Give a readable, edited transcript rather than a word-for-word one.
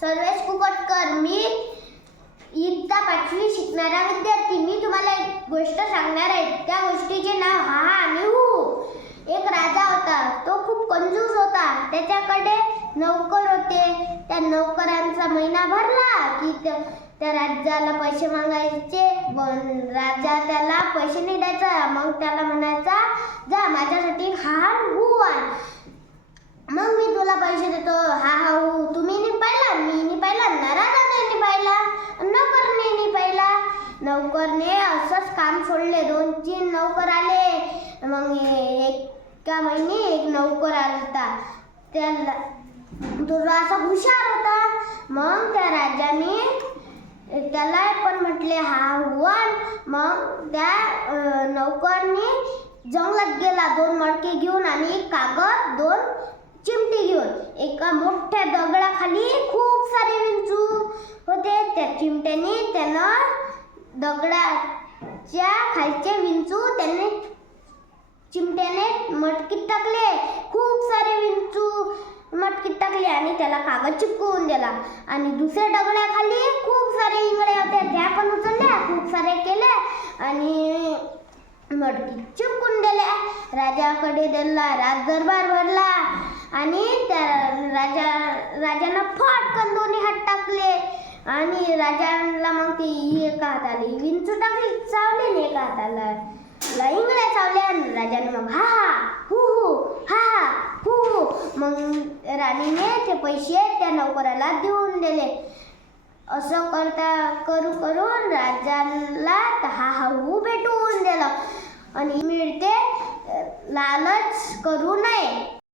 सर्वेश कुकटकर, मी इयत्ता 5वी शिकणारा विद्यार्थी. मी तुम्हाला एक गोष्ट सांगणार आहे. त्या गोष्टीचे नाव हा हा आणि हू. एक राजा होता. तो खूप कंजूस होता. त्याच्याकडे नौकर होते. त्या नौकरांचा महिना भरला की त्या राजाला पैसे मागायचे. राजा त्याला पैसे नाही द्यायचा. मग त्याला म्हणायचा, जा माझ्यासाठी हा हा हू आण, मग मी तुला पैसे देतो. हा हा हू तुम्ही नाही पाहिला, मी नाही पाहिला, राजाने नाही पाहिला, नौकरने नाही पाहिला. नौकरने असंच काम सोडले. 2-3 नौकर आले. मग एका महिने एक नौकर आला. तो असा हुशार होता. मग त्या राजाने त्याला पण म्हटले हा हू आण. मग त्या नौकरने जंगलात गेला 2 मडके घेऊन आणि कागद, 2 चिमटे घेऊन. एका मोठ्या दगडाखाली खूप सारे विंचू होते. त्या चिमट्याने त्यानं दगडाच्या खालचे विंचू चिमट्याने मटकीत टाकले. खूप सारे विंचू मटकीत टाकले आणि त्याला कागद चिपकवून दिला. आणि दुसऱ्या दगडाखाली खूप सारे इंगळे होते. त्या पण उचलल्या, खूप सारे केले आणि मटकीत चिपकून दिल्या. राजाकडे दिला. राजदरबार भरला आणि त्या राजानं फटकन दोन्ही हात टाकले आणि राजाला मग ते एका हाताला विंचू टाकली चावले, एका हाताला इंगळ्या चावल्या. राजाने मग हा हा हू हू, हा हा हू हू. मग राणीने ते पैसे त्या नौकराला देऊन दिले. असं करून राजाला हा हा हू भेटून दिला. आणि मिळते, लालच करू नये.